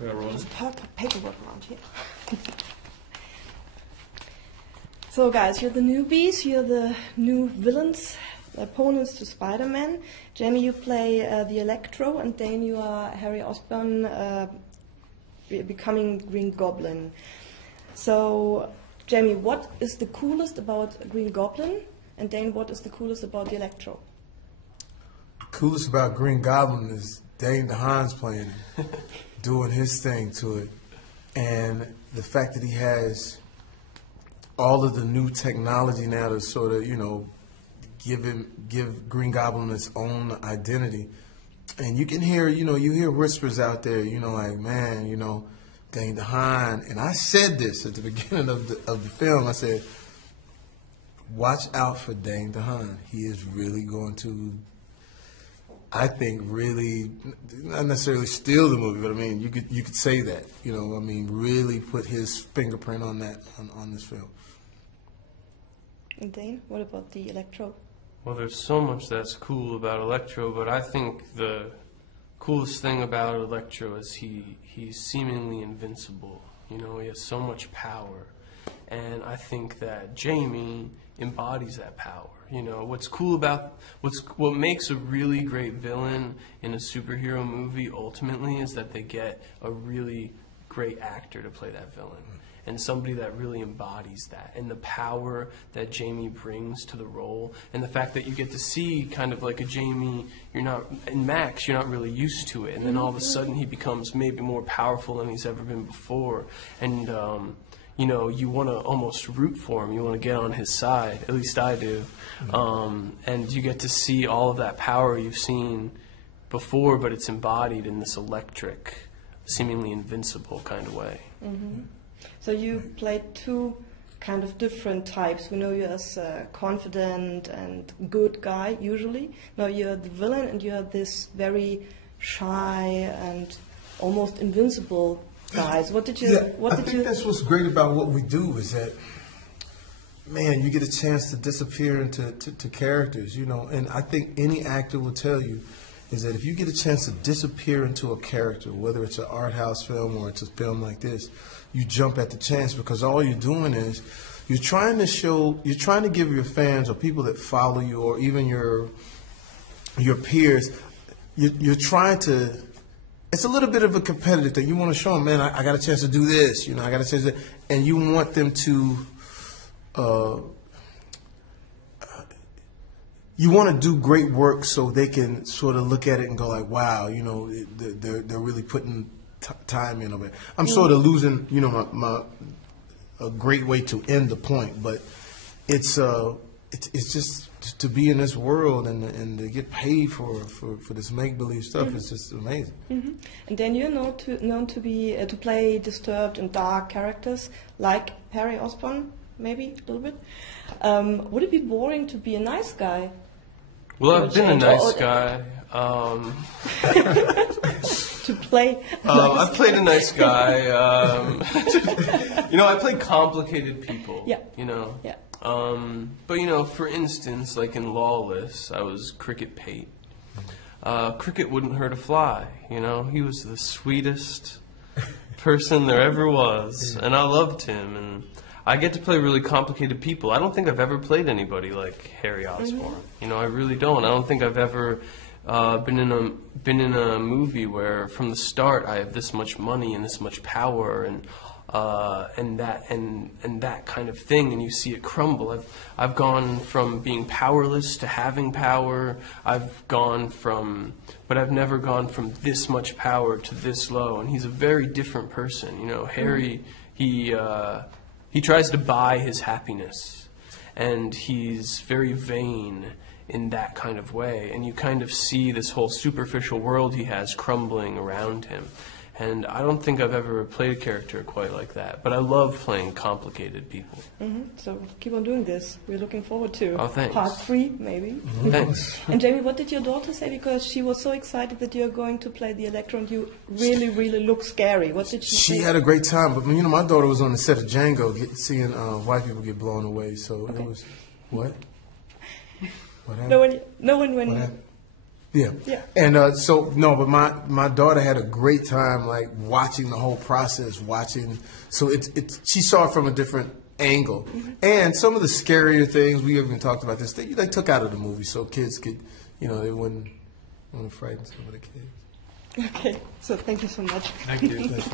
There's paperwork around here. So guys, you're the newbies, you're the new villains, the opponents to Spider-Man. Jamie, you play the Electro, and Dane, you are Harry Osborn becoming Green Goblin. So, Jamie, what is the coolest about Green Goblin? And Dane, what is the coolest about the Electro? The coolest about Green Goblin is Dane DeHaan's playing it, doing his thing to it. And the fact that he has all of the new technology now to sort of, you know, give Green Goblin its own identity. And you can hear, you know, you hear whispers out there, you know, like, man, you know, Dane DeHaan. And I said this at the beginning of the film. I said, watch out for Dane DeHaan. He is really going to, I think, really, not necessarily steal the movie, but I mean, you could say that, you know, I mean, really put his fingerprint on that, on this film. And Dane, what about the Electro? Well, there's so much that's cool about Electro, but I think the coolest thing about Electro is he's seemingly invincible. You know, he has so much power. And I think that Jamie embodies that power. You know, what's cool about, what makes a really great villain in a superhero movie ultimately is that they get a really great actor to play that villain. And somebody that really embodies that, and the power that Jamie brings to the role, and the fact that you get to see kind of like a Jamie, you're not, in Max, you're not really used to it, and then all of a sudden he becomes maybe more powerful than he's ever been before, and you know, you want to almost root for him, you want to get on his side, at least I do, and you get to see all of that power you've seen before, but it's embodied in this electric, seemingly invincible kind of way. So you played two kind of different types. We know you as a confident and good guy, usually. Now you're the villain, and you're this very shy and almost invincible guys. What did you? I think that's what's great about what we do is that, man, you get a chance to disappear into characters, you know. And I think any actor will tell you is that if you get a chance to disappear into a character, whether it's an art house film or it's a film like this, you jump at the chance, because all you're doing is you're trying to give your fans or people that follow you or even your peers, you're trying to, it's a little bit of a competitive thing. You want to show them, man, I got a chance to do this, you know, I got a chance to, and you want them to, you want to do great work so they can sort of look at it and go like, wow, you know, they're really putting time in of it. I'm sort of losing, you know, a great way to end the point, but it's just to be in this world and to get paid for this make believe stuff is just amazing. And then you're known to be to play disturbed and dark characters like Harry Osborn, maybe a little bit. Would it be boring to be a nice guy? Well, I've been a nice guy. To play. I've played a nice guy. You know, I played complicated people. Yeah. You know. Yeah. But you know, for instance, like in Lawless, I was Cricket Pate. Cricket wouldn't hurt a fly. You know, he was the sweetest person there ever was, and I loved him. And I get to play really complicated people. I don't think I've ever played anybody like Harry Osborn. You know, I really don't. I don't think I've ever been in a movie where from the start I have this much money and this much power and that kind of thing, and you see it crumble. I've gone from being powerless to having power. But I've never gone from this much power to this low. And he's a very different person. You know, Harry, he tries to buy his happiness, and he's very vain in that kind of way, and you kind of see this whole superficial world he has crumbling around him. And I don't think I've ever played a character quite like that, but I love playing complicated people. So keep on doing this. We're looking forward to thanks. part 3, maybe. Thanks. And Jamie, what did your daughter say? Because she was so excited that you're going to play the Electro, and you really, really look scary. What did she say? She had a great time, but you know, my daughter was on the set of Django, seeing white people get blown away. So it was what? What happened? No one when. What happened? Yeah. Yeah. And so no, but my daughter had a great time like watching the whole process, so she saw it from a different angle. And some of the scarier things, we even talked about this, they took out of the movie so kids could, they wouldn't want to frighten some of the kids. Okay. So thank you so much. Thank you. Thank you.